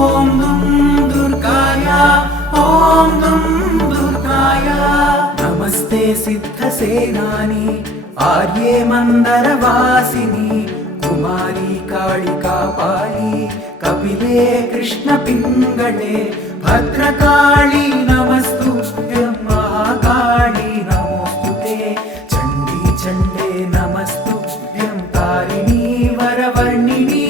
ఓం దుం దుర్గాయ ఓం దుం దుర్గాయ నమస్తే సిద్ధసేనాని ఆర్యే మందరవాసిని కుమారి కాళికాపాలి కపిలే కృష్ణ పింగళే భద్రకాళి నమస్తుభ్యం మహాకాళి నమోస్తుతే చండీ చండే నమస్తుభ్యం తారిణీ వరవర్ణిని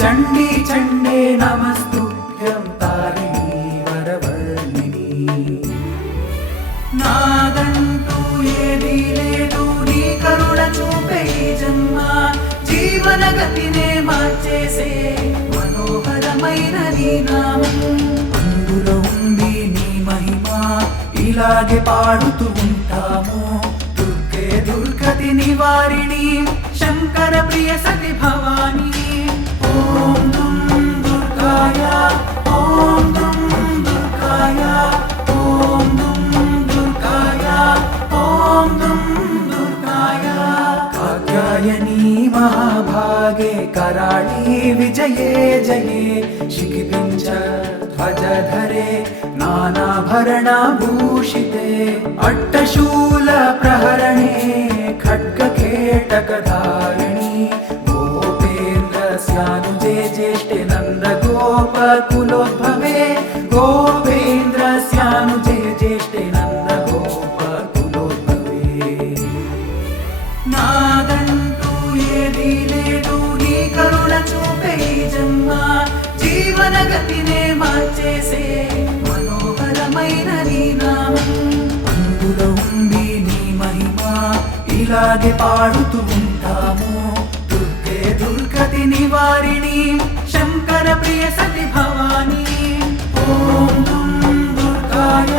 చండీ చండే నమస్తుభ్యం తారిణీ వరవర్ణిని నాదంటూ ఏదీ లేదు నీ కరుణ చూపే జన్మ జీవన గతినే మార్చేసే మనోహరమైన నీ నామం అందులో ఉంది నీ మహిమ ఇలాగే పాడుతూ ఉంటాము దుర్గే దుర్గతి నివారిణి శంకర ప్రియ సతి భవాని ఓం దుం దుర్గాయ ఓం దుం దుర్గాయ ఓం దుం దుర్గాయ ఓం దుం దుర్గాయ కాత్యాయని महाभागे कराळी विजये जये शिखिपिञ्च ध्वजधरे नानाभरणभूषिते अट्टशूल प्रहरणे खड्गकेटकधारिणी गोपेन्द्रस्यानुजे ज्येष्ठे नन्दगोपकुलोद्भवे गोपेन्द्रस्यानुजे ज्येष्ठे नन्दगोपकुलोद्भवे నాదంటూ ఏదీ లేదు నీ కరుణ చూపే జన్మ జీవన గతినే మార్చేసే మనోహరమైన నీ నామం అందులో ఉంది నీ మహిమ ఇలాగే పాడుతూ ఉంటాము దుర్గే దుర్గతి నివారిణి శంకర ప్రియ సతి భవాని ఓం దుం దుర్గాయ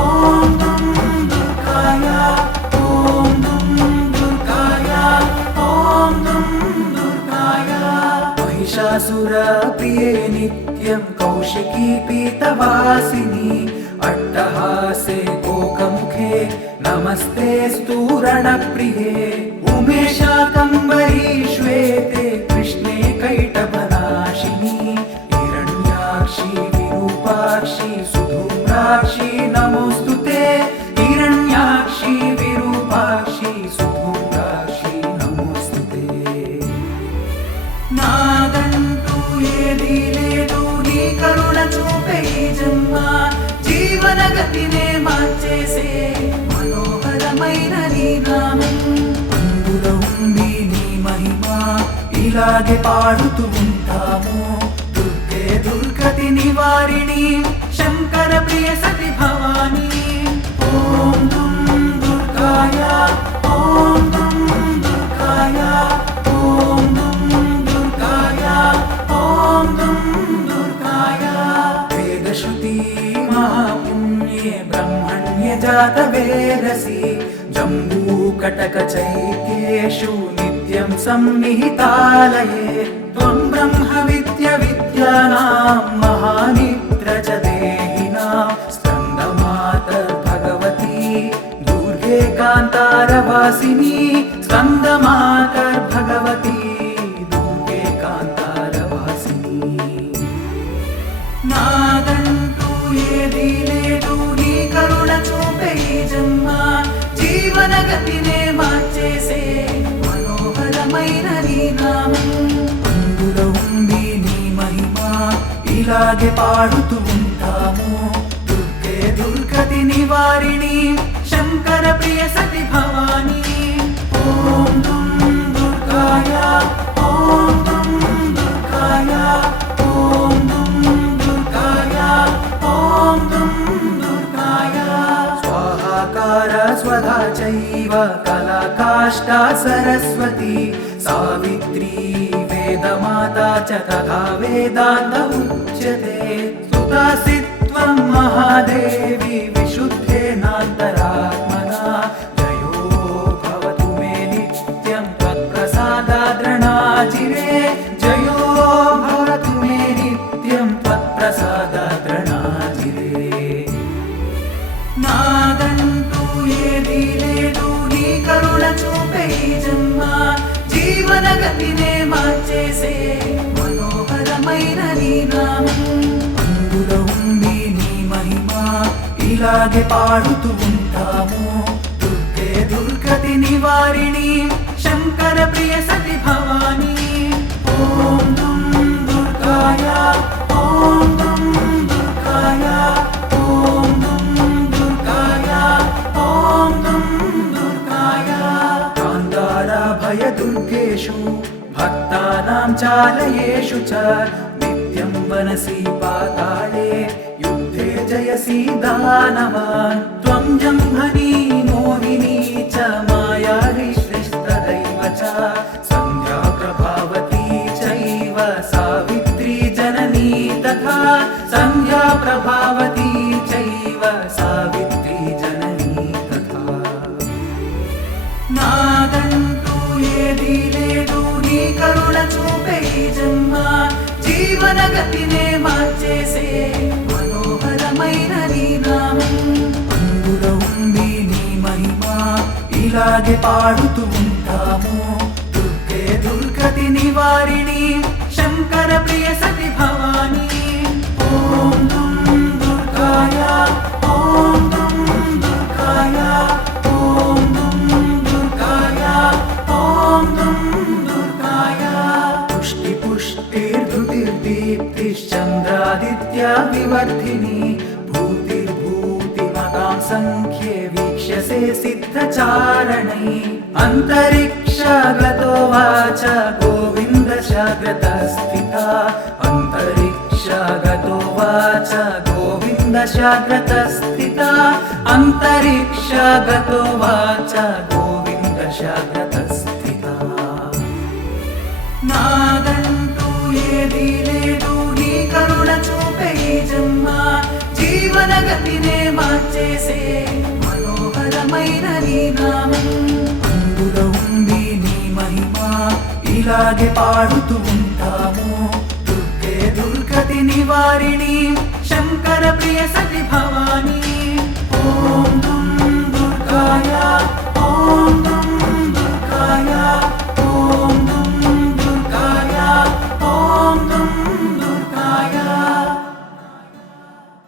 ఓం దుం దుర్గాయ ఓం దుం ఓం దుం దుర్గాయ महिषासुर प्रिये नित्यं कौशिकी पीतवासिनी अट्टहासे कोकमुखे नमस्ते स्तूरणप्रिये उमेशाकम्बरी श्वेते कृष्णे कैटभनाशिनी हिरण्याक्षी विरूपाक्षी सुधूम्राक्षी नमोस्तुते हिरण्याक्षी विरूपाक्षी सुधूम्राक्षी नमोस्तुते నాదంటూ ఏదీ లేదు నీ కరుణ చూపే జన్మ జీవన గతినే మార్చేసే మనోహరమైన నీ నామం అందులో ఉంది నీ మహిమ ఇలాగే పాడుతూ ఉంటాము దుర్గే దుర్గతి నివారిణి శంకర ప్రియ సతి భవాని ఓం దుం దుర్గాయ ఓం దుం దుర్గాయ ఓం దుం దుర్గాయ ఓం దుం దుర్గాయ వేదశ్రుతి మహాపుణ్యే బ్రహ్మణ్య జాత వేదసి జంబూకటక చైత్యేషు నిత్యం సన్నిహితాలయే త్వం బ్రహ్మ విద్య విద్యానాం మహానిద్ర చ దేహినాం స్కందమాతర్ భగవతి దుర్గే కాంతారవాసిని స్కందమాతర్ భగవతి దుర్గే కాంతారవాసిని నాదంటూ ఏదీ లేదు నీ కరుణ చూపే జన్మ జీవన గతినే మార్చేసే మనోహరమైన నీ నామం అందులో ఉంది నీ మహిమ ఇలాగే పాడుతూ ఉంటాము దుర్గే దుర్గతి నివారిణి శంకర ప్రియ సతి భవాని ఓం దుం దుర్గాయ ఓం దుం దుర్గాయ ఓం దుం దుర్గాయ ఓం దుం దుర్గాయ స్వాహాకార స్వధా చైవ కళాకాష్టా సరస్వతి సావిత్రీ వేదమాతా చ తథా వేదాంత ఉచ్యతే సుతాసిత్వం మహాదేవి విశుద్ధేనాంతరాత్మనా జయో భవతు మే నిత్యం త్వత్ప్రసాదాద్రణాజిరే జయో భవతు మే నిత్యం త్వత్ప్రసాదాద్రణాజిరే నాదంటూ ఏదీ లేదు నీ కరుణ చూపే జన్మ జీవన గతినే మార్చేసే మనోహరమైన నీ నీ నామం అందులో ఉంది నీ మహిమ ఇలాగే పాడుతూ ఉంటాము దుర్గే దుర్గతి నివారిణి శంకర ప్రియ సతి భవాని ఓం దుం దుర్గాయ ఓం దుం దుర్గాయ ఓం దుం దుర్గాయ ఓం దుం దుర్గాయ కాంతార భయ దుర్గేషు భక్తానాం చాలయేషు చ నిత్యం వనసి పాతాళే యుద్ధే జయసి దానవాన్ త్వం జంభని మోహిని చ మాయావి శ్రేష్టదైవ చ సంధ్యా ప్రభావతి చైవ సావిత్రి జననీ తథా సంధ్యా ప్రభావతి చైవ సావిత్రి జననీ తథా నాదంటూ ఏదీ లేదు నీ కరుణ చూపే ఈ జన్మ జీవన గతినే మార్చేసే మనోహరమైన నీ నామం అందులో ఉంది నీ మహిమ ఇలాగే పాడుతూ ఉంటాము దుర్గే దుర్గతి నివారిణి శంకర ప్రియ సతి భవాని ఓం దుం దుర్గాయ ఓం దుం దుర్గాయ ఓం దుం దుర్గాయ ఓం దుం దుర్గాయ పుష్టి పుష్టిర్ధృతిర్దీప్తిశ్చంద్రాదిత్య వివర్ధిని భూతిర్భూతిమతాం సంఖ్యే వీక్ష్యసే సిద్ధచారణై అంతరిక్షగతో వాచ గోవింద శాగ్రత స్థిత అంతరిక్షగతో వాచ గోవింద శాగ్రత స్థిత అంతరిక్షగతో వాచ గోవింద శాగ్రత స్థిత నాదంటూ ఏదీ లేదు నీ కరుణ చూపే ఈ జన్మ జీవన గతినే మార్చేసే మనోహరమైన నీ నామం అందులో ఉంది నీ మహిమ ఇలాగే పాడుతూ ఉంటాము దుర్గే దుర్గతి నివారిణి శంకర ప్రియ సతి భవాని ఓం దుం దుర్గాయ ఓం దుం దుర్గాయ